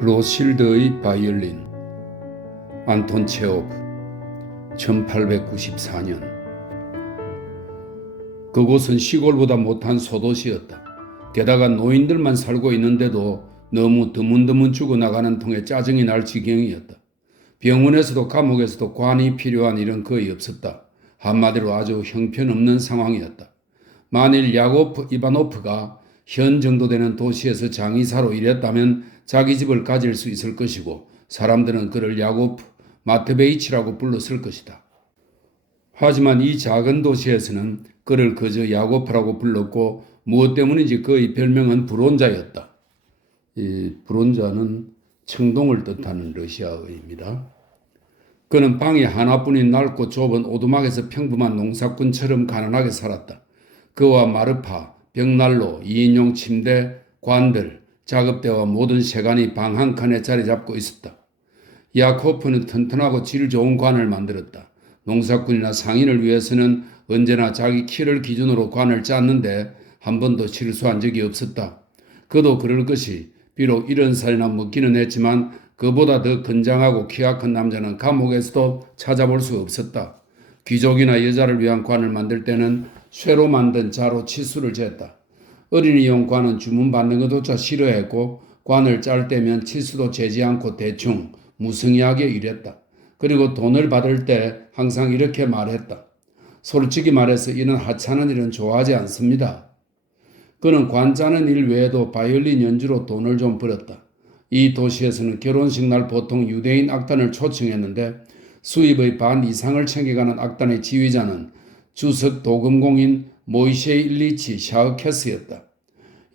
로실드의 바이올린. 안톤 체호프. 1894년. 그곳은 시골보다 못한 소도시였다. 게다가 노인들만 살고 있는데도 너무 드문드문 죽어나가는 통에 짜증이 날 지경이었다. 병원에서도 감옥에서도 관이 필요한 일은 거의 없었다. 한마디로 아주 형편없는 상황이었다. 만일 야고프 이바노프가 현 정도 되는 도시에서 장의사로 일했다면 자기 집을 가질 수 있을 것이고 사람들은 그를 야고프 마트베이치라고 불렀을 것이다. 하지만 이 작은 도시에서는 그를 그저 야고프라고 불렀고 무엇 때문인지 그의 별명은 불온자였다. 이 불온자는 청동을 뜻하는 러시아어입니다. 그는 방이 하나뿐인 넓고 좁은 오두막에서 평범한 농사꾼처럼 가난하게 살았다. 그와 마르파, 벽난로, 2인용 침대, 관들, 작업대와 모든 세간이 방 한 칸에 자리 잡고 있었다. 야코프는 튼튼하고 질 좋은 관을 만들었다. 농사꾼이나 상인을 위해서는 언제나 자기 키를 기준으로 관을 짰는데 한 번도 실수한 적이 없었다. 그도 그럴 것이 비록 이런 살이나 먹기는 했지만 그보다 더 건장하고 키가 큰 남자는 감옥에서도 찾아볼 수 없었다. 귀족이나 여자를 위한 관을 만들 때는 쇠로 만든 자로 치수를 쟀다. 어린이용 관은 주문받는 것조차 싫어했고 관을 짤 때면 치수도 재지 않고 대충 무성의하게 일했다. 그리고 돈을 받을 때 항상 이렇게 말했다. 솔직히 말해서 이런 하찮은 일은 좋아하지 않습니다. 그는 관 짜는 일 외에도 바이올린 연주로 돈을 좀 벌었다. 이 도시에서는 결혼식 날 보통 유대인 악단을 초청했는데 수입의 반 이상을 챙겨가는 악단의 지휘자는 주석 도금공인 모이셰이 일리치 샤흐케스였다.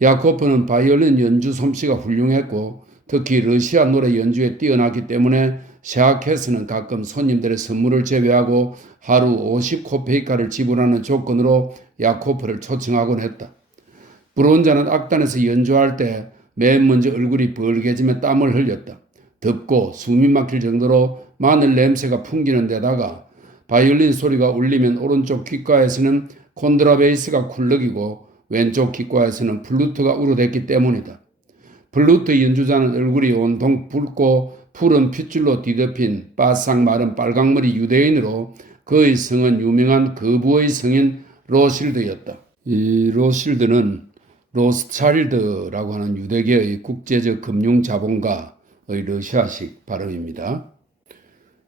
야코프는 바이올린 연주 솜씨가 훌륭했고 특히 러시아 노래 연주에 뛰어났기 때문에 샤흐케스는 가끔 손님들의 선물을 제외하고 하루 50코페이카를 지불하는 조건으로 야코프를 초청하곤 했다. 불온자는 악단에서 연주할 때 맨 먼저 얼굴이 벌개지며 땀을 흘렸다. 덥고 숨이 막힐 정도로 마늘 냄새가 풍기는 데다가 바이올린 소리가 울리면 오른쪽 귓가에서는 콘트라베이스가 쿨럭이고 왼쪽 귓가에서는 플루트가 우러댔기 때문이다. 플루트 연주자는 얼굴이 온통 붉고 푸른 핏줄로 뒤덮인 바싹 마른 빨강머리 유대인으로 그의 성은 유명한 거부의 성인 로실드였다. 이 로실드는 로스차일드라고 하는 유대계의 국제적 금융자본가의 러시아식 발음입니다.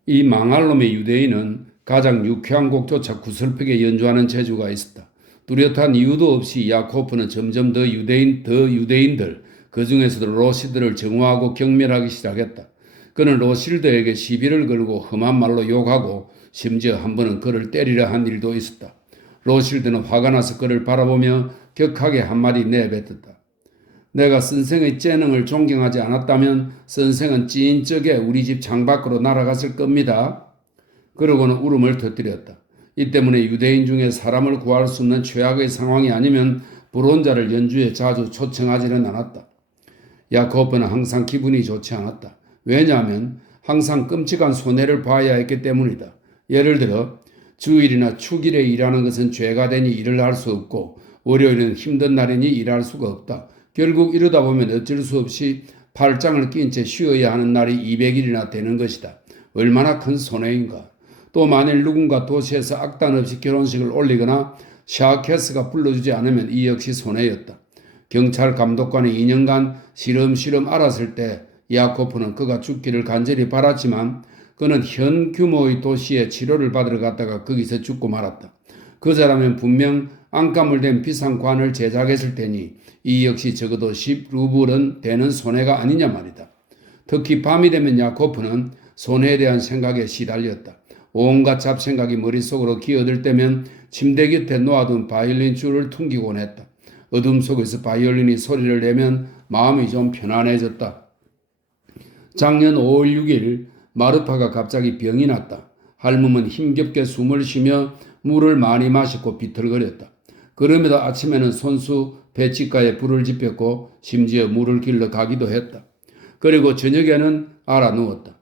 이 망할 놈의 유대인은 가장 유쾌한 곡조차 구슬프게 연주하는 재주가 있었다. 뚜렷한 이유도 없이 야코프는 점점 더 유대인들, 그 중에서도 로실드를 정오하고 경멸하기 시작했다. 그는 로실드에게 시비를 걸고 험한 말로 욕하고 심지어 한 번은 그를 때리려 한 일도 있었다. 로실드는 화가 나서 그를 바라보며 격하게 한마디 내뱉었다. 내가 선생의 재능을 존경하지 않았다면 선생은 찐쩍에 우리 집 창밖으로 날아갔을 겁니다. 그러고는 울음을 터뜨렸다. 이 때문에 유대인 중에 사람을 구할 수 없는 최악의 상황이 아니면 불온자를 연주에 자주 초청하지는 않았다. 야코프는 항상 기분이 좋지 않았다. 왜냐하면 항상 끔찍한 손해를 봐야 했기 때문이다. 예를 들어 주일이나 축일에 일하는 것은 죄가 되니 일을 할 수 없고 월요일은 힘든 날이니 일할 수가 없다. 결국 이러다 보면 어쩔 수 없이 팔짱을 낀 채 쉬어야 하는 날이 200일이나 되는 것이다. 얼마나 큰 손해인가. 또 만일 누군가 도시에서 악단 없이 결혼식을 올리거나 샤케스가 불러주지 않으면 이 역시 손해였다. 경찰 감독관이 2년간 시름시름 앓았을 때 야코프는 그가 죽기를 간절히 바랐지만 그는 현 규모의 도시에 치료를 받으러 갔다가 거기서 죽고 말았다. 그자라면 분명 안감을 댄 비싼 관을 제작했을 테니 이 역시 적어도 10루블은 되는 손해가 아니냐 말이다. 특히 밤이 되면 야코프는 손해에 대한 생각에 시달렸다. 온갖 잡생각이 머릿속으로 기어들 때면 침대 곁에 놓아둔 바이올린 줄을 퉁기곤 했다. 어둠 속에서 바이올린이 소리를 내면 마음이 좀 편안해졌다. 작년 5월 6일 마르파가 갑자기 병이 났다. 할멈은 힘겹게 숨을 쉬며 물을 많이 마셨고 비틀거렸다. 그럼에도 아침에는 손수 배치가에 불을 지폈고 심지어 물을 길러 가기도 했다. 그리고 저녁에는 알아 누웠다.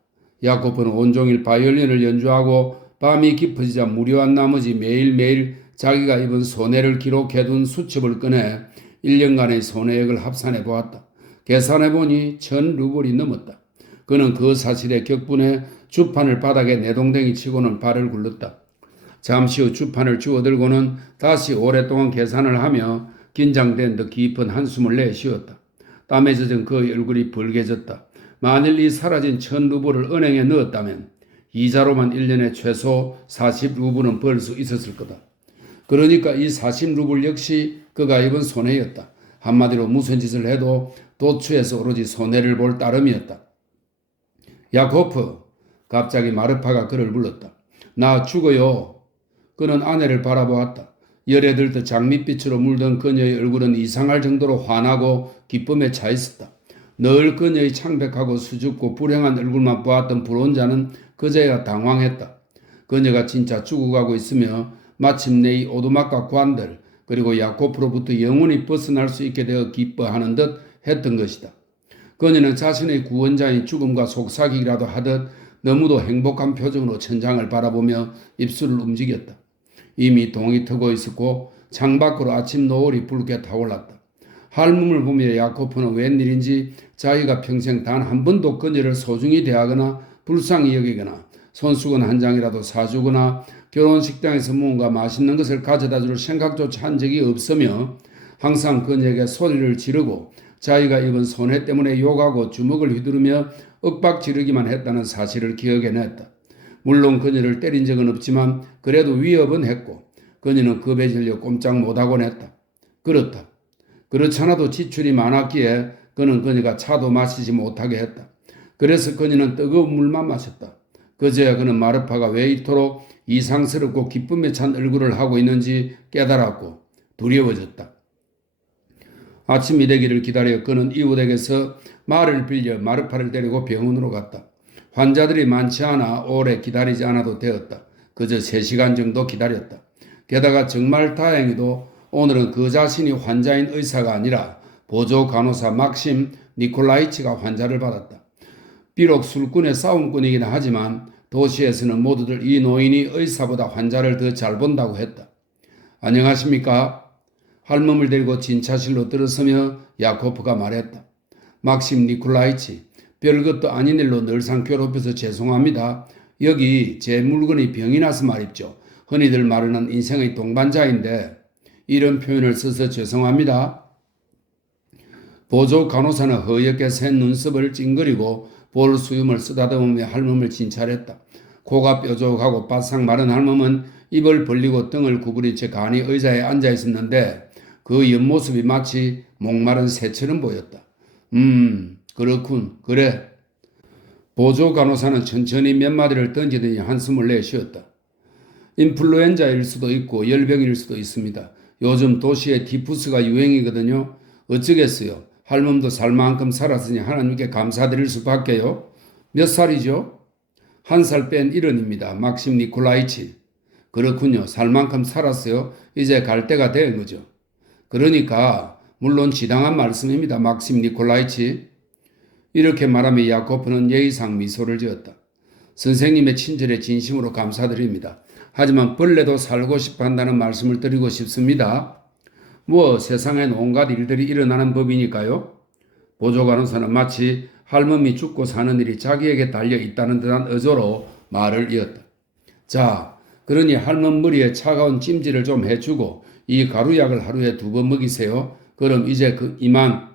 야코프는 온종일 바이올린을 연주하고 밤이 깊어지자 무료한 나머지 매일매일 자기가 입은 손해를 기록해둔 수첩을 꺼내 1년간의 손해액을 합산해 보았다. 계산해보니 1,000루블이 넘었다. 그는 그 사실에 격분해 주판을 바닥에 내동댕이 치고는 발을 굴렀다. 잠시 후 주판을 주워들고는 다시 오랫동안 계산을 하며 긴장된 듯 깊은 한숨을 내쉬었다. 땀에 젖은 그 얼굴이 벌개졌다. 만일 이 사라진 1,000루블을 은행에 넣었다면 이자로만 1년에 최소 40루블은 벌 수 있었을 거다. 그러니까 이 40루블 역시 그가 입은 손해였다. 한마디로 무슨 짓을 해도 도추에서 오로지 손해를 볼 따름이었다. 야코프, 갑자기 마르파가 그를 불렀다. 나 죽어요. 그는 아내를 바라보았다. 열에 들듯 장밋빛으로 물든 그녀의 얼굴은 이상할 정도로 환하고 기쁨에 차 있었다. 늘 그녀의 창백하고 수줍고 불행한 얼굴만 보았던 불온자는 그제야 당황했다. 그녀가 진짜 죽어가고 있으며 마침내 이 오두막과 관들 그리고 야코프로부터 영원히 벗어날 수 있게 되어 기뻐하는 듯 했던 것이다. 그녀는 자신의 구원자인 죽음과 속삭이기라도 하듯 너무도 행복한 표정으로 천장을 바라보며 입술을 움직였다. 이미 동이 트고 있었고 창밖으로 아침 노을이 붉게 타올랐다. 할멈을 보며 야코프는 웬일인지 자기가 평생 단 한 번도 그녀를 소중히 대하거나 불쌍히 여기거나 손수건 한 장이라도 사주거나 결혼식장에서 무언가 맛있는 것을 가져다 줄 생각조차 한 적이 없으며 항상 그녀에게 소리를 지르고 자기가 입은 손해 때문에 욕하고 주먹을 휘두르며 윽박 지르기만 했다는 사실을 기억해냈다. 물론 그녀를 때린 적은 없지만 그래도 위협은 했고 그녀는 겁에 질려 꼼짝 못하곤 했다. 그렇다. 그렇잖아도 지출이 많았기에 그는 그녀가 차도 마시지 못하게 했다. 그래서 그녀는 뜨거운 물만 마셨다. 그제야 그는 마르파가 왜 이토록 이상스럽고 기쁨에 찬 얼굴을 하고 있는지 깨달았고 두려워졌다. 아침이 되기를 기다려 그는 이웃에게서 말을 빌려 마르파를 데리고 병원으로 갔다. 환자들이 많지 않아 오래 기다리지 않아도 되었다. 그저 3시간 정도 기다렸다. 게다가 정말 다행히도 오늘은 그 자신이 환자인 의사가 아니라 보조 간호사 막심 니콜라이치가 환자를 받았다. 비록 술꾼의 싸움꾼이긴 하지만 도시에서는 모두들 이 노인이 의사보다 환자를 더 잘 본다고 했다. 안녕하십니까? 할멈을 데리고 진차실로 들어서며 야코프가 말했다. 막심 니콜라이치, 별것도 아닌 일로 늘상 괴롭혀서 죄송합니다. 여기 제 물건이 병이 나서 말입죠. 흔히들 말하는 인생의 동반자인데 이런 표현을 써서 죄송합니다. 보조 간호사는 허옇게 센 눈썹을 찡그리고 볼 수염을 쓰다듬으며 할멈을 진찰했다. 코가 뾰족하고 바싹 마른 할멈은 입을 벌리고 등을 구부린 채 간이 의자에 앉아 있었는데 그 옆모습이 마치 목마른 새처럼 보였다. 그렇군. 그래. 보조 간호사는 천천히 몇 마디를 던지더니 한숨을 내쉬었다. 인플루엔자일 수도 있고 열병일 수도 있습니다. 요즘 도시에 티푸스가 유행이거든요. 어쩌겠어요. 할멈도 살 만큼 살았으니 하나님께 감사드릴 수밖에요. 몇 살이죠? 1살 뺀 1원입니다. 막심 니콜라이치. 그렇군요. 살 만큼 살았어요. 이제 갈 때가 된 거죠. 그러니까 물론 지당한 말씀입니다. 막심 니콜라이치. 이렇게 말하며 야코프는 예의상 미소를 지었다. 선생님의 친절에 진심으로 감사드립니다. 하지만 벌레도 살고 싶어 한다는 말씀을 드리고 싶습니다. 뭐 세상엔 온갖 일들이 일어나는 법이니까요. 보조 간호사는 마치 할멈이 죽고 사는 일이 자기에게 달려 있다는 듯한 어조로 말을 이었다. 자, 그러니 할멈 머리에 차가운 찜질을 좀 해주고 이 가루약을 하루에 2번 먹이세요. 그럼 이제 이만.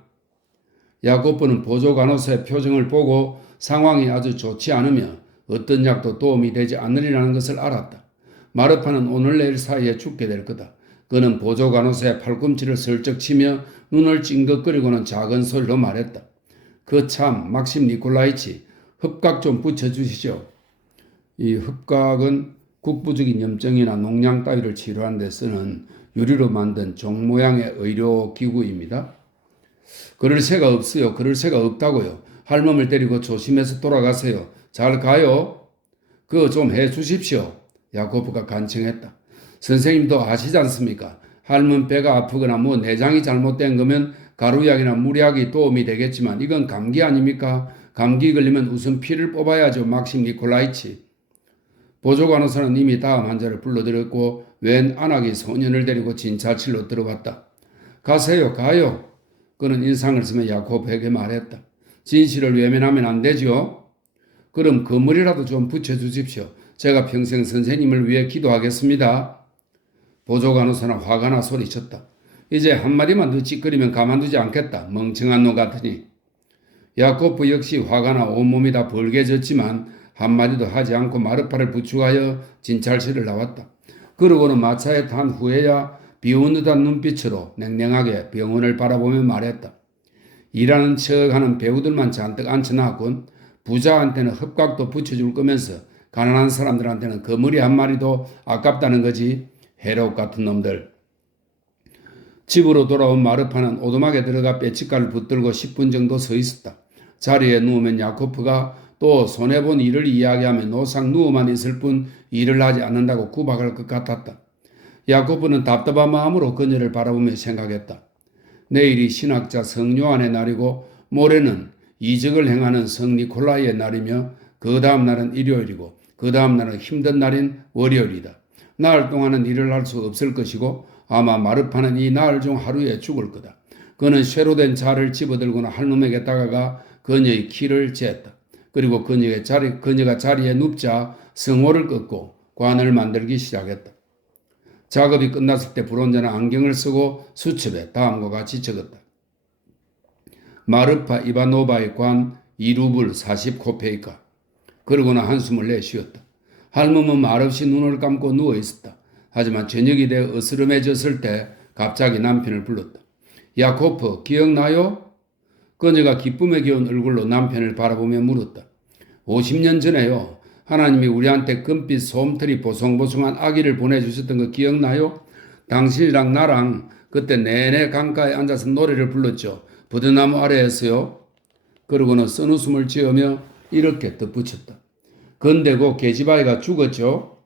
야코프는 보조 간호사의 표정을 보고 상황이 아주 좋지 않으며 어떤 약도 도움이 되지 않으리라는 것을 알았다. 마르파는 오늘 내일 사이에 죽게 될 거다. 그는 보조 간호사의 팔꿈치를 슬쩍 치며 눈을 찡긋거리고는 작은 소리로 말했다. 그 참 막심 니콜라이치, 흡각 좀 붙여주시죠. 이 흡각은 국부적인 염증이나 농양 따위를 치료하는 데 쓰는 유리로 만든 종 모양의 의료기구입니다. 그럴 새가 없어요. 그럴 새가 없다고요. 할멈을 데리고 조심해서 돌아가세요. 잘 가요. 그거 좀 해주십시오. 야코브가 간청했다. 선생님도 아시지 않습니까? 할멈 배가 아프거나 뭐 내장이 잘못된 거면 가루약이나 물약이 도움이 되겠지만 이건 감기 아닙니까? 감기 걸리면 우선 피를 뽑아야죠. 막심 니콜라이치. 보조 간호사는 이미 다음 환자를 불러들였고 웬 안악이 소년을 데리고 진찰실로 들어왔다. 가세요. 가요. 그는 인상을 쓰며 야곱에게 말했다. 진실을 외면하면 안 되죠? 그럼 그물이라도 좀 붙여주십시오. 제가 평생 선생님을 위해 기도하겠습니다. 보조 간호사는 화가 나 소리쳤다. 이제 한마디만 더 찌끄리면 가만두지 않겠다. 멍청한 놈 같으니. 야코프 역시 화가 나 온몸이 다 벌개졌지만 한마디도 하지 않고 마르파를 부축하여 진찰실을 나왔다. 그러고는 마차에 탄 후에야 비온 듯한 눈빛으로 냉랭하게 병원을 바라보며 말했다. 일하는 척하는 배우들만 잔뜩 앉혀놨군. 부자한테는 흡각도 붙여줄 거면서 가난한 사람들한테는 거머리 한 마리도 아깝다는 거지. 해롭 같은 놈들. 집으로 돌아온 마르파는 오두막에 들어가 빼치가를 붙들고 10분 정도 서 있었다. 자리에 누우면 야코프가 또 손해본 일을 이야기하며 노상 누워만 있을 뿐 일을 하지 않는다고 구박할 것 같았다. 야코프는 답답한 마음으로 그녀를 바라보며 생각했다. 내일이 신학자 성 요한의 날이고 모레는 이적을 행하는 성 니콜라이의 날이며 그 다음 날은 일요일이고 그 다음 날은 힘든 날인 월요일이다. 나흘 동안은 일을 할 수 없을 것이고 아마 마르파는 이 나흘 중 하루에 죽을 거다. 그는 쇠로 된 자를 집어들고는 할멈에게 다가가 그녀의 키를 쟀다. 그리고 그녀가 자리에 눕자 성호를 꺾고 관을 만들기 시작했다. 작업이 끝났을 때 불온전한 안경을 쓰고 수첩에 다음과 같이 적었다. 마르파 이바노바의 관 2루블 40코페이카. 그러고는 한숨을 내쉬었다. 할멈은 말없이 눈을 감고 누워 있었다. 하지만 저녁이 되어 어스름해졌을 때 갑자기 남편을 불렀다. 야코프, 기억나요? 그녀가 기쁨에 겨운 얼굴로 남편을 바라보며 물었다. 50년 전에요. 하나님이 우리한테 금빛 솜털이 보송보송한 아기를 보내주셨던 거 기억나요? 당신이랑 나랑 그때 내내 강가에 앉아서 노래를 불렀죠. 부드나무 아래에서요. 그러고는 쓴웃음을 지으며 이렇게 덧붙였다. 건대고 계집아이가 죽었죠.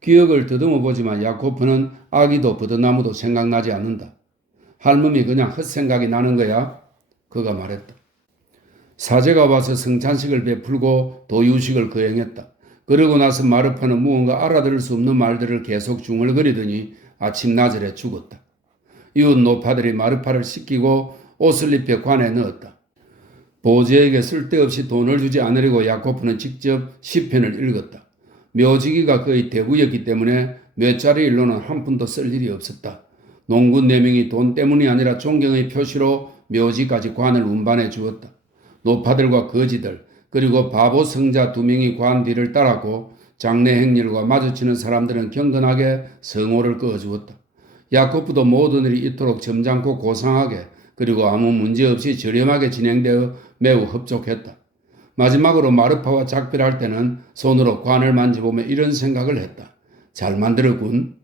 기억을 더듬어 보지만 야코프는 아기도 부드나무도 생각나지 않는다. 할멈이 그냥 헛생각이 나는 거야. 그가 말했다. 사제가 와서 성찬식을 베풀고 도유식을 거행했다. 그러고 나서 마르파는 무언가 알아들을 수 없는 말들을 계속 중얼거리더니 아침나절에 죽었다. 이웃 노파들이 마르파를 씻기고 옷을 입혀 관에 넣었다. 보제에게 쓸데없이 돈을 주지 않으려고 야코프는 직접 시편을 읽었다. 묘지기가 거의 대부였기 때문에 몇 자리 일로는 한 푼도 쓸 일이 없었다. 농군 4명이 돈 때문이 아니라 존경의 표시로 묘지까지 관을 운반해 주었다. 노파들과 거지들 그리고 바보 성자 2명이 관 뒤를 따랐고 장례 행렬과 마주치는 사람들은 경건하게 성호를 그어주었다. 야코프도 모든 일이 이토록 점잖고 고상하게 그리고 아무 문제없이 저렴하게 진행되어 매우 흡족했다. 마지막으로 마르파와 작별할 때는 손으로 관을 만져보며 이런 생각을 했다. 잘 만들었군.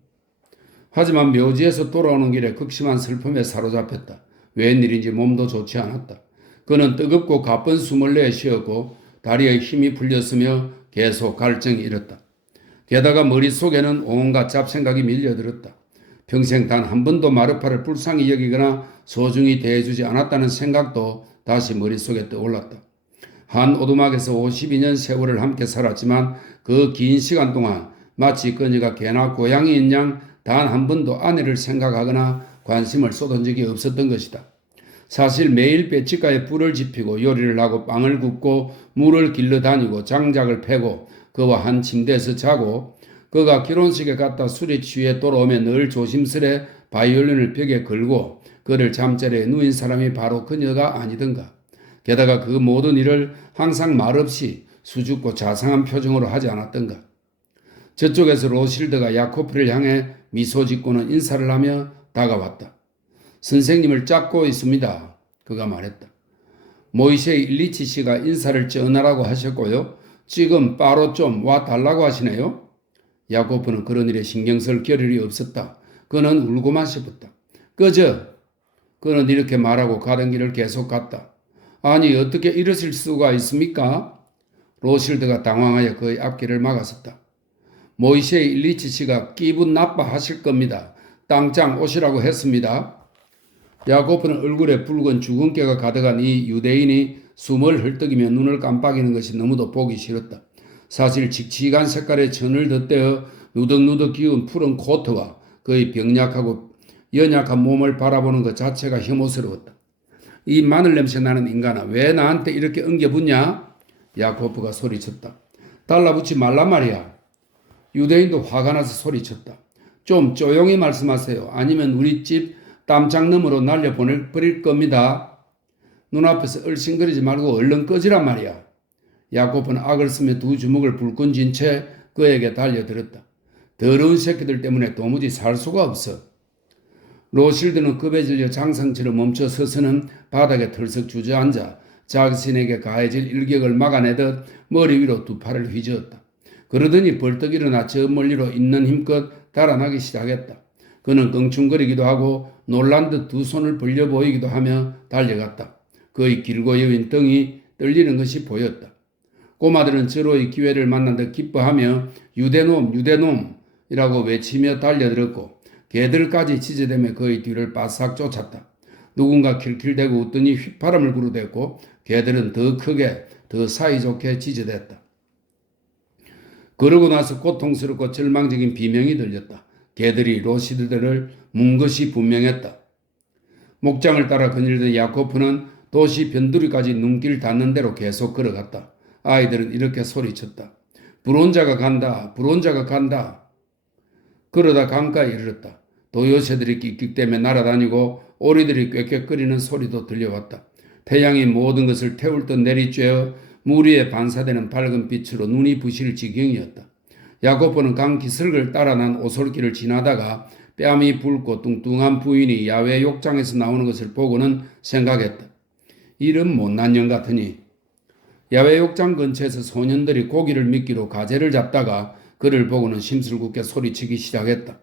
하지만 묘지에서 돌아오는 길에 극심한 슬픔에 사로잡혔다. 웬일인지 몸도 좋지 않았다. 그는 뜨겁고 가쁜 숨을 내쉬었고 다리에 힘이 풀렸으며 계속 갈증이 일었다. 게다가 머릿속에는 온갖 잡생각이 밀려들었다. 평생 단 한 번도 마르파를 불쌍히 여기거나 소중히 대해주지 않았다는 생각도 다시 머릿속에 떠올랐다. 한 오두막에서 52년 세월을 함께 살았지만 그 긴 시간 동안 마치 그녀가 개나 고양이인 양 단 한 번도 아내를 생각하거나 관심을 쏟은 적이 없었던 것이다. 사실 매일 배치가에 불을 지피고 요리를 하고 빵을 굽고 물을 길러 다니고 장작을 패고 그와 한 침대에서 자고 그가 결혼식에 갔다 술에 취해 돌아오면 늘 조심스레 바이올린을 벽에 걸고 그를 잠자리에 누인 사람이 바로 그녀가 아니던가. 게다가 그 모든 일을 항상 말없이 수줍고 자상한 표정으로 하지 않았던가. 저쪽에서 로실드가 야코프를 향해 미소 짓고는 인사를 하며 다가왔다. 선생님을 찾고 있습니다. 그가 말했다. 모이세 일리치 씨가 인사를 전하라고 하셨고요. 지금 바로 좀 와달라고 하시네요. 야코프는 그런 일에 신경 쓸 겨를이 없었다. 그는 울고만 싶었다. 꺼져. 그는 이렇게 말하고 가던 길을 계속 갔다. 아니 어떻게 이러실 수가 있습니까? 로실드가 당황하여 그의 앞길을 막았었다. 모이세 일리치 씨가 기분 나빠하실 겁니다. 당장 오시라고 했습니다. 야코프는 얼굴에 붉은 주근깨가 가득한 이 유대인이 숨을 헐떡이며 눈을 깜빡이는 것이 너무도 보기 싫었다. 사실 칙칙한 색깔의 천을 덧대어 누덕누덕 기운 푸른 코트와 그의 병약하고 연약한 몸을 바라보는 것 자체가 혐오스러웠다. 이 마늘 냄새 나는 인간아, 왜 나한테 이렇게 엉겨붙냐? 야코브가 소리쳤다. 달라붙지 말란 말이야. 유대인도 화가 나서 소리쳤다. 좀 조용히 말씀하세요. 아니면 우리 집 땀장넘으로 날려버릴 겁니다. 눈앞에서 얼씬거리지 말고 얼른 꺼지란 말이야. 야코브는 악을 쓰며 두 주먹을 불끈 쥔 채 그에게 달려들었다. 더러운 새끼들 때문에 도무지 살 수가 없어. 로실드는 급에 질려 장상처럼 멈춰 서서는 바닥에 털썩 주저앉아 자신에게 가해질 일격을 막아내듯 머리 위로 두 팔을 휘저었다. 그러더니 벌떡 일어나 저 멀리로 있는 힘껏 달아나기 시작했다. 그는 껑충거리기도 하고 놀란 듯 두 손을 벌려 보이기도 하며 달려갔다. 그의 길고 여윈 등이 떨리는 것이 보였다. 꼬마들은 저로의 기회를 만난 듯 기뻐하며 유대놈 유대놈이라고 외치며 달려들었고 개들까지 지저대며 그의 뒤를 바싹 쫓았다. 누군가 킬킬대고 웃더니 휘파람을 부르댔고 개들은 더 크게 더 사이좋게 지저댔다. 그러고 나서 고통스럽고 절망적인 비명이 들렸다. 개들이 로시드들을 문 것이 분명했다. 목장을 따라 거닐던 야코프는 도시 변두리까지 눈길 닿는 대로 계속 걸어갔다. 아이들은 이렇게 소리쳤다. 불온자가 간다. 불온자가 간다. 그러다 강가에 이르렀다. 도요새들이 끽끽대며 날아다니고 오리들이 꾀꾀거리는 소리도 들려왔다. 태양이 모든 것을 태울 듯 내리쬐어 물 위에 반사되는 밝은 빛으로 눈이 부실 지경이었다. 야코브는 강 기슭을 따라 난 오솔길을 지나다가 뺨이 붉고 뚱뚱한 부인이 야외 욕장에서 나오는 것을 보고는 생각했다. 이런 못난 년 같으니. 야외 욕장 근처에서 소년들이 고기를 미끼로 가재를 잡다가 그를 보고는 심술궂게 소리치기 시작했다.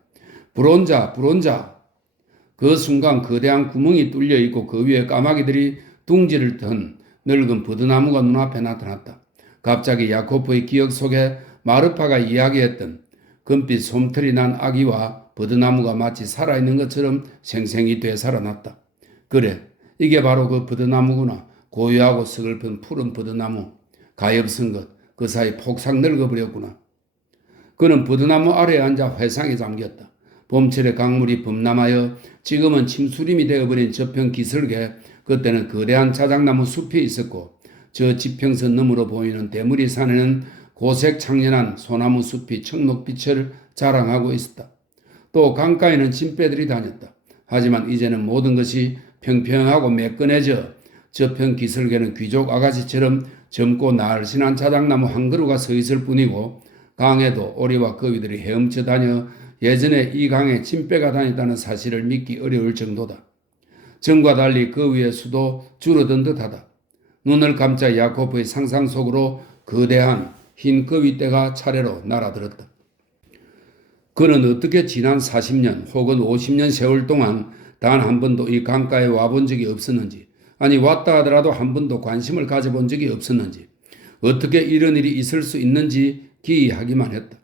불온자 불온자. 그 순간 거대한 구멍이 뚫려 있고 그 위에 까마귀들이 둥지를 턴 늙은 버드나무가 눈앞에 나타났다. 갑자기 야코브의 기억 속에 마르파가 이야기했던 금빛 솜털이 난 아기와 버드나무가 마치 살아있는 것처럼 생생히 되살아났다. 그래, 이게 바로 그 버드나무구나. 고요하고 서글픈 푸른 버드나무. 가엾은 것, 그 사이 폭삭 늙어버렸구나. 그는 버드나무 아래에 앉아 회상에 잠겼다. 봄철에 강물이 범람하여 지금은 침수림이 되어버린 저편 기슭에 그때는 거대한 자작나무 숲이 있었고 저 지평선 너머로 보이는 대무리 산에는 고색 창연한 소나무 숲이 청록빛을 자랑하고 있었다. 또 강가에는 진빼들이 다녔다. 하지만 이제는 모든 것이 평평하고 매끈해져 저편 기슭에는 귀족 아가씨처럼 젊고 날씬한 자작나무 한 그루가 서 있을 뿐이고 강에도 오리와 거위들이 헤엄쳐 다녀 예전에 이 강에 진빼가 다녔다는 사실을 믿기 어려울 정도다. 전과 달리 그 위의 수도 줄어든 듯하다. 눈을 감자 야코브의 상상 속으로 거대한 흰 거위떼가 차례로 날아들었다. 그는 어떻게 지난 40년 혹은 50년 세월 동안 단 한 번도 이 강가에 와본 적이 없었는지, 아니 왔다 하더라도 한 번도 관심을 가져본 적이 없었는지, 어떻게 이런 일이 있을 수 있는지 기이하기만 했다.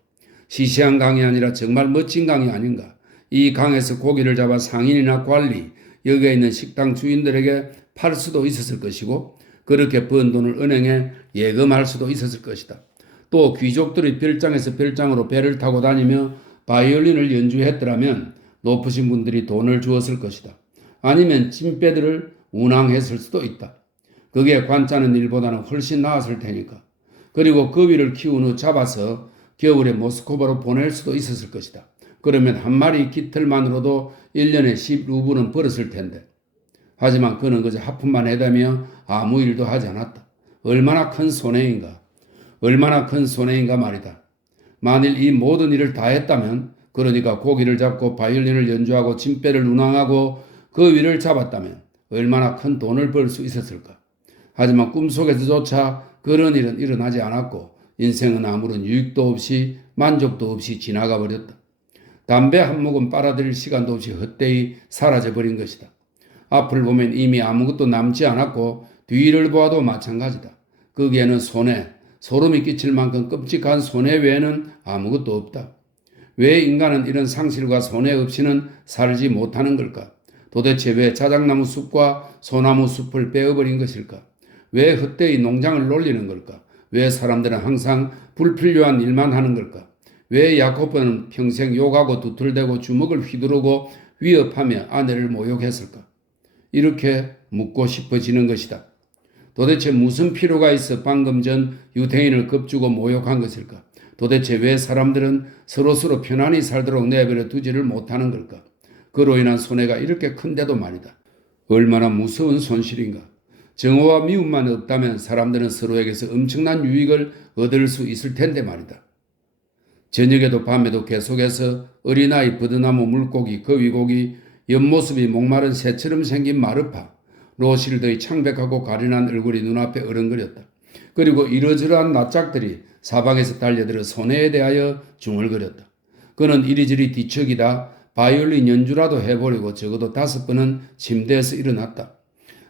시시한 강이 아니라 정말 멋진 강이 아닌가. 이 강에서 고기를 잡아 상인이나 관리, 여기에 있는 식당 주인들에게 팔 수도 있었을 것이고 그렇게 번 돈을 은행에 예금할 수도 있었을 것이다. 또 귀족들이 별장에서 별장으로 배를 타고 다니며 바이올린을 연주했더라면 높으신 분들이 돈을 주었을 것이다. 아니면 찐빼들을 운항했을 수도 있다. 그게 관짜는 일보다는 훨씬 나았을 테니까. 그리고 거위를 키운 후 잡아서 겨울에 모스크바로 보낼 수도 있었을 것이다. 그러면 한 마리 깃털만으로도 1년에 10루블은 벌었을 텐데. 하지만 그는 그저 하품만 해대며 아무 일도 하지 않았다. 얼마나 큰 손해인가. 얼마나 큰 손해인가 말이다. 만일 이 모든 일을 다 했다면, 그러니까 고기를 잡고 바이올린을 연주하고 진빼를 운항하고 그 위를 잡았다면 얼마나 큰 돈을 벌 수 있었을까. 하지만 꿈속에서조차 그런 일은 일어나지 않았고 인생은 아무런 유익도 없이 만족도 없이 지나가 버렸다. 담배 한 모금 빨아들일 시간도 없이 헛되이 사라져버린 것이다. 앞을 보면 이미 아무것도 남지 않았고 뒤를 보아도 마찬가지다. 거기에는 손해, 소름이 끼칠 만큼 끔찍한 손해 외에는 아무것도 없다. 왜 인간은 이런 상실과 손해 없이는 살지 못하는 걸까? 도대체 왜 자작나무 숲과 소나무 숲을 베어버린 것일까? 왜 헛되이 농장을 놀리는 걸까? 왜 사람들은 항상 불필요한 일만 하는 걸까? 왜 야코브는 평생 욕하고 두툴대고 주먹을 휘두르고 위협하며 아내를 모욕했을까? 이렇게 묻고 싶어지는 것이다. 도대체 무슨 필요가 있어 방금 전 유대인을 겁주고 모욕한 것일까? 도대체 왜 사람들은 서로서로 편안히 살도록 내버려 두지를 못하는 걸까? 그로 인한 손해가 이렇게 큰데도 말이다. 얼마나 무서운 손실인가? 정오와 미움만 없다면 사람들은 서로에게서 엄청난 유익을 얻을 수 있을 텐데 말이다. 저녁에도 밤에도 계속해서 어린아이, 버드나무, 물고기, 거위고기, 옆모습이 목마른 새처럼 생긴 마르파, 로실드의 창백하고 가련한 얼굴이 눈앞에 어른거렸다. 그리고 이러저러한 낯짝들이 사방에서 달려들어 손해에 대하여 중얼거렸다. 그는 이리저리 뒤척이다 바이올린 연주라도 해보려고 적어도 5번은 침대에서 일어났다.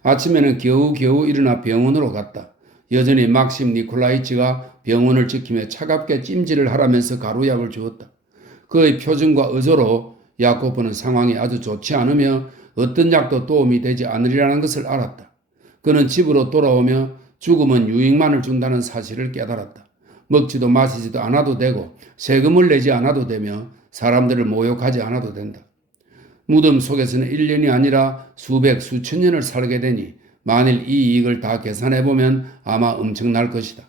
아침에는 겨우겨우 일어나 병원으로 갔다. 여전히 막심 니콜라이치가 병원을 지키며 차갑게 찜질을 하라면서 가루약을 주었다. 그의 표정과 의조로 야코브는 상황이 아주 좋지 않으며 어떤 약도 도움이 되지 않으리라는 것을 알았다. 그는 집으로 돌아오며 죽음은 유익만을 준다는 사실을 깨달았다. 먹지도 마시지도 않아도 되고 세금을 내지 않아도 되며 사람들을 모욕하지 않아도 된다. 무덤 속에서는 1년이 아니라 수백, 수천 년을 살게 되니 만일 이 이익을 다 계산해보면 아마 엄청날 것이다.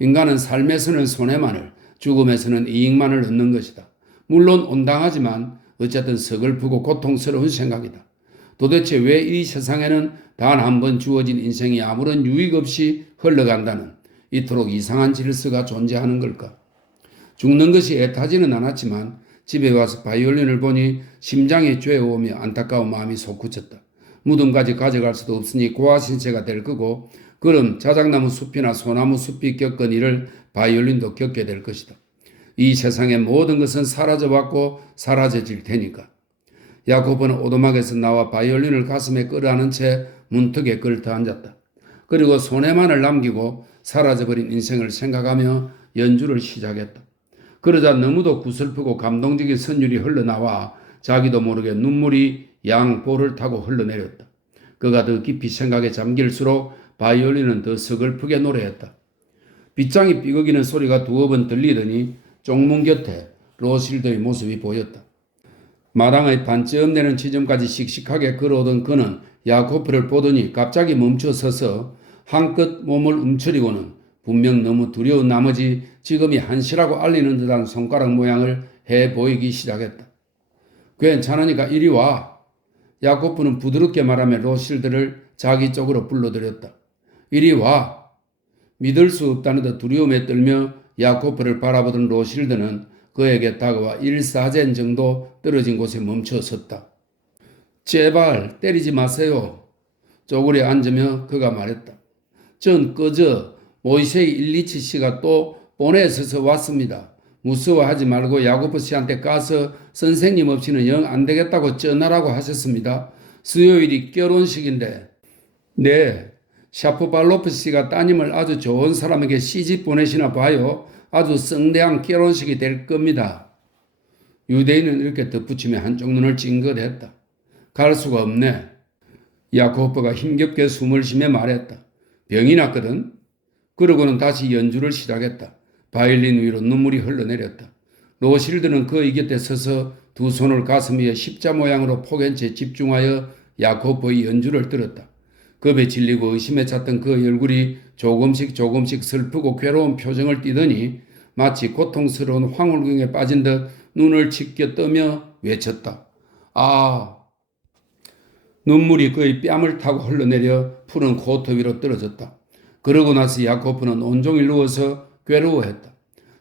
인간은 삶에서는 손해만을, 죽음에서는 이익만을 얻는 것이다. 물론 온당하지만 어쨌든 서글프고 고통스러운 생각이다. 도대체 왜 이 세상에는 단 한 번 주어진 인생이 아무런 유익 없이 흘러간다는 이토록 이상한 질서가 존재하는 걸까? 죽는 것이 애타지는 않았지만 집에 와서 바이올린을 보니 심장이 죄어오며 안타까운 마음이 솟구쳤다. 무덤까지 가져갈 수도 없으니 고아신세가 될 거고 그럼 자작나무 숲이나 소나무 숲이 겪은 일을 바이올린도 겪게 될 것이다. 이 세상의 모든 것은 사라져왔고 사라져질 테니까. 야코브는 오두막에서 나와 바이올린을 가슴에 끌어안은 채 문턱에 걸터 앉았다. 그리고 손에만을 남기고 사라져버린 인생을 생각하며 연주를 시작했다. 그러자 너무도 구슬프고 감동적인 선율이 흘러나와 자기도 모르게 눈물이 양 볼을 타고 흘러내렸다. 그가 더 깊이 생각에 잠길수록 바이올린은 더 서글프게 노래했다. 빗장이 삐걱이는 소리가 두어 번 들리더니 쪽문 곁에 로실드의 모습이 보였다. 마당의 반쯤 되는 지점까지 씩씩하게 걸어오던 그는 야코프를 보더니 갑자기 멈춰 서서 한껏 몸을 움츠리고는 분명 너무 두려운 나머지 지금이 한시라고 알리는 듯한 손가락 모양을 해 보이기 시작했다. 괜찮으니까 이리 와. 야코프는 부드럽게 말하며 로실드를 자기 쪽으로 불러들였다. 이리 와. 믿을 수 없다는 듯 두려움에 떨며 야코프를 바라보던 로실드는 그에게 다가와 1사젠 정도 떨어진 곳에 멈춰 섰다. 제발 때리지 마세요. 쪼그려 앉으며 그가 말했다. 전 그저 모이세이 일리치 씨가 또 보내서서 왔습니다. 무서워하지 말고 야코프 씨한테 가서 선생님 없이는 영 안 되겠다고 전하라고 하셨습니다. 수요일이 결혼식인데. 네, 샤프발로프 씨가 따님을 아주 좋은 사람에게 시집 보내시나 봐요. 아주 성대한 결혼식이 될 겁니다. 유대인은 이렇게 덧붙이며 한쪽 눈을 찡긋했다. 갈 수가 없네. 야코브가 힘겹게 숨을 쉬며 말했다. 병이 났거든. 그러고는 다시 연주를 시작했다. 바이올린 위로 눈물이 흘러내렸다. 로실드는 그의 곁에 서서 두 손을 가슴 위에 십자 모양으로 포갠 채 집중하여 야코브의 연주를 들었다. 겁에 질리고 의심에 찼던 그의 얼굴이 조금씩 슬프고 괴로운 표정을 띠더니 마치 고통스러운 황홀경에 빠진 듯 눈을 치켜 뜨며 외쳤다. 아! 눈물이 그의 뺨을 타고 흘러내려 푸른 코트 위로 떨어졌다. 그러고 나서 야코브는 온종일 누워서 괴로워했다.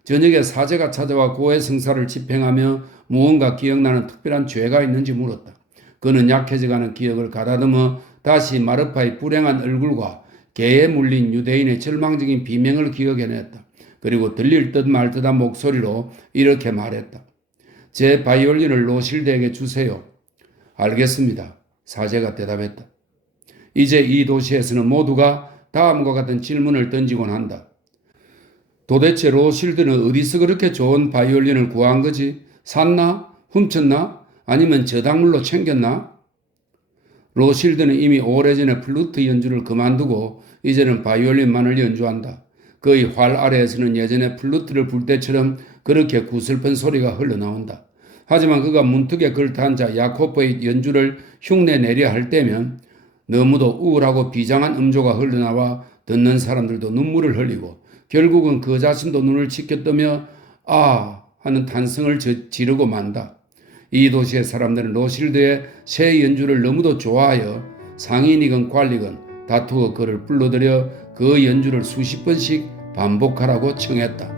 저녁에 사제가 찾아와 고해 성사를 집행하며 무언가 기억나는 특별한 죄가 있는지 물었다. 그는 약해져가는 기억을 가다듬어 다시 마르파의 불행한 얼굴과 개에 물린 유대인의 절망적인 비명을 기억해냈다. 그리고 들릴 듯 말 듯한 목소리로 이렇게 말했다. 제 바이올린을 로실드에게 주세요. 알겠습니다. 사제가 대답했다. 이제 이 도시에서는 모두가 다음과 같은 질문을 던지곤 한다. 도대체 로실드는 어디서 그렇게 좋은 바이올린을 구한 거지? 샀나? 훔쳤나? 아니면 저당물로 챙겼나? 로실드는 이미 오래전에 플루트 연주를 그만두고 이제는 바이올린만을 연주한다. 그의 활 아래에서는 예전에 플루트를 불 때처럼 그렇게 구슬픈 소리가 흘러나온다. 하지만 그가 문턱에 걸터 앉아 야코브의 연주를 흉내내려 할 때면 너무도 우울하고 비장한 음조가 흘러나와 듣는 사람들도 눈물을 흘리고 결국은 그 자신도 눈을 치켜뜨며 아 하는 탄성을 지르고 만다. 이 도시의 사람들은 로실드의 새 연주를 너무도 좋아하여 상인이건 관리건 다투어 그를 불러들여 그 연주를 수십 번씩 반복하라고 청했다.